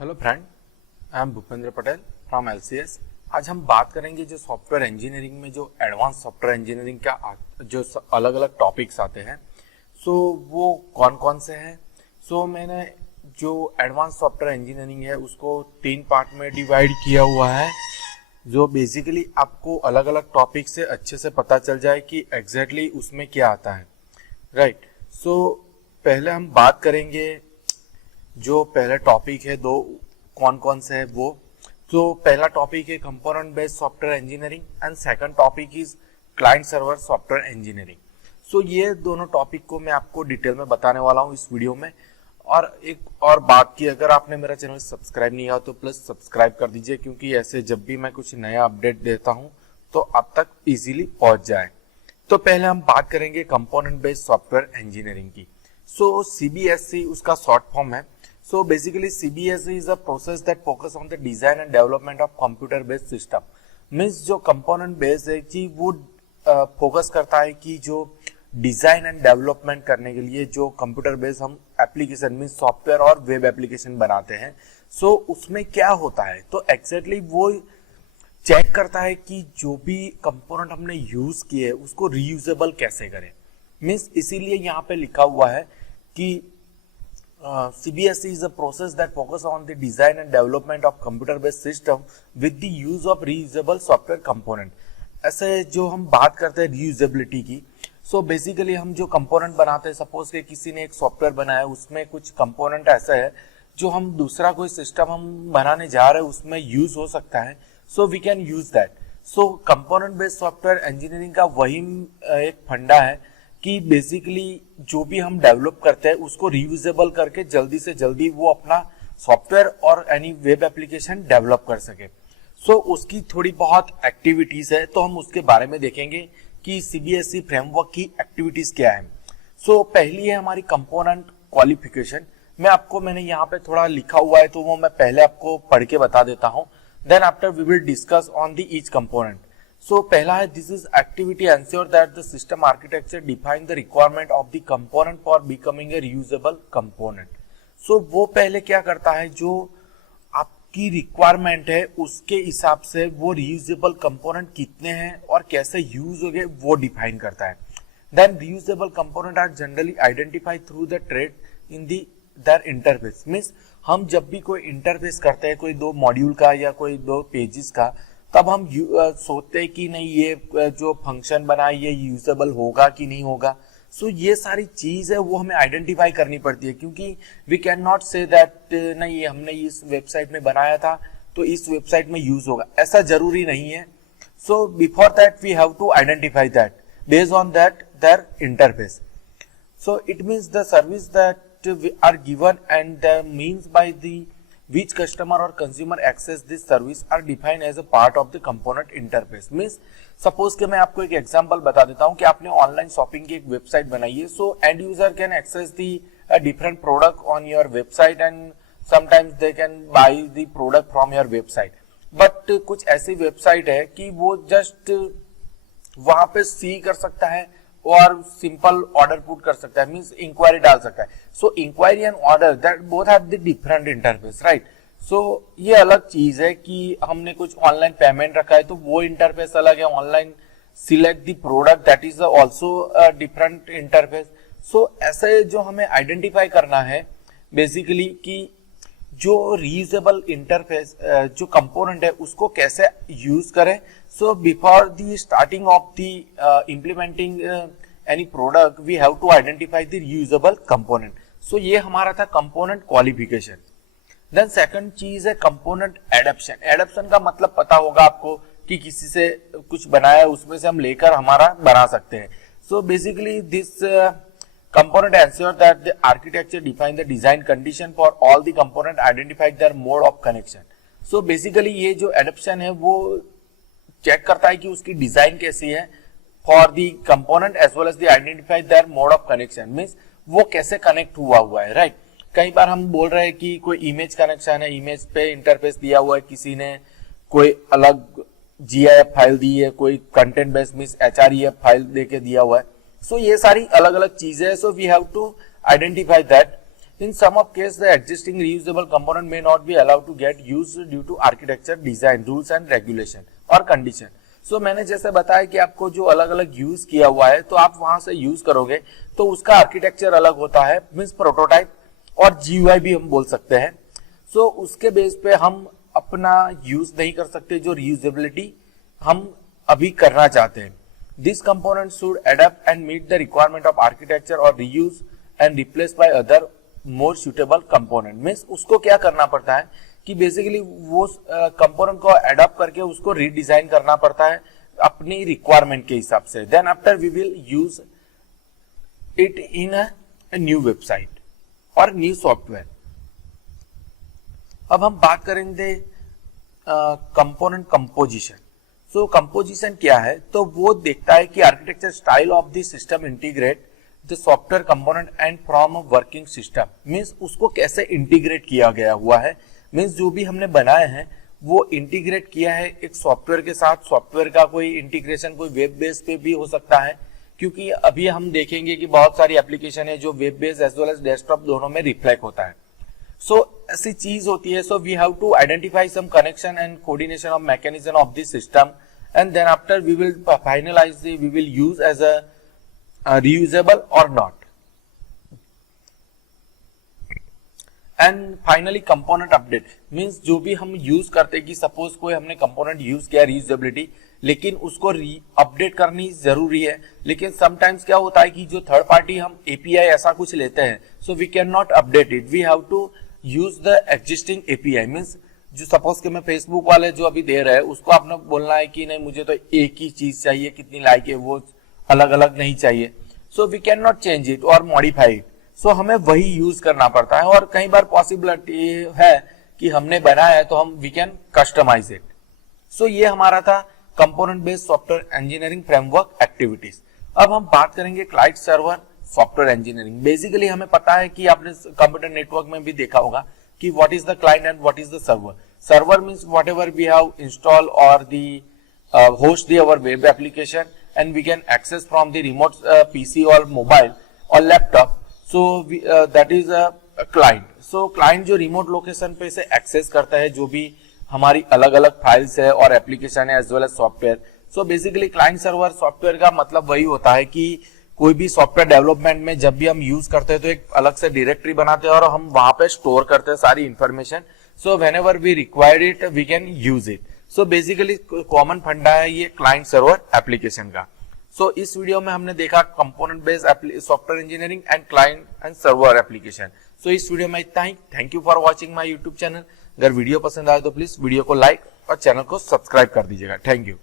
Hello friend, I am Bhupendra Patel from LCS. आज हम बात करेंगे जो सॉफ्टवेयर इंजीनियरिंग में जो एडवांस सॉफ्टवेयर इंजीनियरिंग का जो अलग अलग टॉपिक्स आते हैं, सो वो कौन कौन से हैं। सो मैंने जो एडवांस सॉफ्टवेयर इंजीनियरिंग है उसको 3 पार्ट में डिवाइड किया हुआ है, जो बेसिकली आपको अलग अलग टॉपिक से अच्छे से पता चल जाए कि एग्जैक्टली उसमें क्या आता है, राइट। सो पहले हम बात करेंगे जो पहला टॉपिक है, दो कौन कौन से है वो। तो पहला टॉपिक है component based software engineering and second topic is client server software engineering. So ये दोनों टॉपिक को मैं आपको डिटेल में बताने वाला हूँ इस वीडियो में। और एक और बात की, अगर आपने मेरा चैनल सब्सक्राइब नहीं किया तो प्लीज सब्सक्राइब कर दीजिए, क्योंकि ऐसे जब भी मैं कुछ नया अपडेट देता हूँ तो आप तक इजीली पहुंच जाए। तो पहले हम बात करेंगे कंपोनेंट बेस्ड सॉफ्टवेयर इंजीनियरिंग की। सो CBSE उसका शॉर्ट फॉर्म है। So basically CBSE is a process that focus on the design and development of computer based system। Means जो कंपोनेंट बेस्ड है कि वो फोकस करता है कि जो डिजाइन एंड डेवलपमेंट करने के लिए जो कंप्यूटर बेस्ड हम एप्लीकेशन मीन्स सॉफ्टवेयर और वेब एप्लीकेशन बनाते हैं, सो उसमें क्या होता है तो एग्जैक्टली वो चेक करता है कि जो भी कंपोनेंट हमने यूज किए है उसको रीयूजेबल कैसे करें। मीन्स इसीलिए यहाँ पे लिखा हुआ है कि CBSE is a process that focus on the design and development of computer-based system with the use of reusable software component। ऐसे जो हम बात करते हैं reusability की, so basically हम जो component बनाते हैं, सपोज के किसी ने एक सॉफ्टवेयर बनाया है, उसमें कुछ component ऐसा है जो हम दूसरा कोई सिस्टम हम बनाने जा रहे हैं उसमें यूज हो सकता है, so we can use that। so component based software engineering का वही एक फंडा है कि बेसिकली जो भी हम डेवलप करते हैं उसको रीयूजेबल करके जल्दी से जल्दी वो अपना सॉफ्टवेयर और एनी वेब एप्लीकेशन डेवलप कर सके। सो उसकी थोड़ी बहुत एक्टिविटीज है, तो हम उसके बारे में देखेंगे कि CBSE फ्रेमवर्क की एक्टिविटीज क्या है। सो पहली है हमारी कंपोनेंट क्वालिफिकेशन। मैंने यहाँ पे थोड़ा लिखा हुआ है तो वो मैं पहले आपको पढ़ के बता देता हूँ, then after we will discuss on the each component. So पहला है this is activity ensure that the system architecture define the requirement of the component for becoming a reusable component. So वो पहले क्या करता है, जो आपकी रिक्वायरमेंट है उसके हिसाब से वो रीयूजेबल कंपोनेंट कितने हैं और कैसे यूज होंगे वो डिफाइन करता है। Then reusable component are generally identified through the trade in their interface. Means हम जब भी कोई इंटरफेस करते हैं, कोई 2 मॉड्यूल का या कोई 2 पेजेस का, तब हम सोचते हैं कि नहीं ये जो फंक्शन बना है ये यूजेबल होगा कि नहीं होगा। सो ये सारी चीज है वो हमें आइडेंटिफाई करनी पड़ती है, क्योंकि we can not say that नहीं हमने इस वेबसाइट में बनाया था तो इस वेबसाइट में यूज होगा, ऐसा जरूरी नहीं है। So before that we have to identify that based on that their interface. So it means the service that are given and the means by the which customer or consumer access this service are defined as a part of the component interface। Means suppose कि मैं आपको एक example बता देता हूँ कि आपने online shopping की एक वेबसाइट बनाई है, so end user can access the different product on your website and sometimes they can buy the product from your website। but कुछ ऐसी वेबसाइट है कि वो जस्ट वहां पे सी कर सकता है और सिंपल ऑर्डर पुट कर सकता है, मींस इंक्वायरी डाल सकता है। So inquiry and order that both have the different interface, right. So ये अलग चीज है कि हमने कुछ ऑनलाइन पेमेंट रखा है तो वो इंटरफेस अलग है, online select the product that is also different interface. So ऐसे जो हमें आइडेंटिफाई करना है बेसिकली कि जो रीयूजेबल इंटरफेस जो कंपोनेंट है उसको कैसे यूज करें। So before the starting of the implementing any product we have to identify the reusable component. So ये हमारा था कंपोनेंट क्वालिफिकेशन। देन सेकंड चीज है कंपोनेंट एडॉप्शन। एडॉप्शन का मतलब पता होगा आपको कि किसी से कुछ बनाया उसमें से हम लेकर हमारा बना सकते हैं। So basically this component ensure that the architecture define the design condition for all the component, identify their mode of connection। so basically ये जो adoption है वो चेक करता है कि उसकी डिजाइन कैसी है for the component as well as the identify their mode of connection। means वो कैसे कनेक्ट हुआ है, राइट। कई बार हम बोल रहे हैं कि कोई इमेज कनेक्शन है, इमेज पे इंटरफेस दिया हुआ है, किसी ने कोई अलग GIF फाइल दी है, कोई content based means HREF file देके दिया हुआ है। सो ये सारी अलग अलग चीजें है। So we have to identify that In some of cases, the existing reusable component may not be allowed to get used due to architecture, design, rules and regulation or condition. So मैंने जैसे बताया कि आपको जो अलग अलग use किया हुआ है तो आप वहां से यूज करोगे तो उसका आर्किटेक्चर अलग होता है, मीन्स प्रोटोटाइप और GUI भी हम बोल सकते हैं. सो उसके बेस पे हम अपना यूज नहीं कर सकते जो रीयूजेबिलिटी हम अभी करना चाहते हैं. This component should adapt and meet the requirement of architecture और reuse and replace by other more suitable component. Means उसको क्या करना पड़ता है कि बेसिकली वो कंपोनेंट को अडॉप्ट करके उसको रीडिजाइन करना पड़ता है अपनी रिक्वायरमेंट के हिसाब से. Then after we will use it in a new website और न्यू सॉफ्टवेयर. अब हम बात करेंगे कंपोनेंट कंपोजिशन. सो कंपोजिशन क्या है, तो वो देखता है कि architecture style of the system integrate the software component and from working system. Means उसको कैसे इंटीग्रेट किया गया हुआ है, मीन्स जो भी हमने बनाए हैं वो इंटीग्रेट किया है एक सॉफ्टवेयर के साथ. सॉफ्टवेयर का कोई इंटीग्रेशन कोई वेब बेस पे भी हो सकता है, क्योंकि अभी हम देखेंगे कि बहुत सारी एप्लीकेशन है जो web base as well as desktop दोनों में रिफ्लेक्ट होता है. सो ऐसी चीज होती है. So we have to identify some connection and coordination of mechanism of this system and then after we will finalize we will use as a reusable or not. And finally component update means जो भी हम use करते हैं कि suppose कोई हमने component use किया reusability, लेकिन उसको अपडेट करनी जरूरी है. लेकिन समटाइम्स क्या होता है कि जो थर्ड पार्टी हम API ऐसा कुछ लेते हैं, so we can not update it, we have to use the existing API. Means जो सपोज कि मैं फेसबुक वाले जो अभी दे रहे हैं उसको आपने बोलना है कि नहीं मुझे तो एक ही चीज चाहिए, कितनी लाइक है वो अलग अलग नहीं चाहिए. So we can not change it और मॉडिफाई इट. सो हमें वही यूज करना पड़ता है और कई बार पॉसिबिलिटी है कि हमने बनाया है तो हम वी कैन कस्टमाइज इट. सो ये हमारा था component based software engineering framework activities. अब हम बात करेंगे client server software engineering. Basically हमें पता है कि आपने कंप्यूटर नेटवर्क में भी देखा होगा कि what is the client and what is the server. Server means whatever we have install और the host the our web application and we can access from the remote PC or mobile or laptop. So that is a client. So client जो remote location पे से access करता है जो भी हमारी अलग अलग फाइल्स है और एप्लीकेशन है as well as software. So basically client server software का मतलब वही होता है कि कोई भी सॉफ्टवेयर डेवलपमेंट में जब भी हम यूज करते हैं तो एक अलग से डायरेक्टरी बनाते हैं और हम वहां पे स्टोर करते हैं सारी information. So whenever we require it we can use it. So basically common फंडा है ये क्लाइंट सर्वर एप्लीकेशन का. सो इस वीडियो में हमने देखा component based software engineering and client and server application. So इस वीडियो में इतना ही. Thank you for watching my YouTube channel. अगर वीडियो पसंद आए तो प्लीज वीडियो को लाइक और चैनल को सब्सक्राइब कर दीजिएगा. Thank you.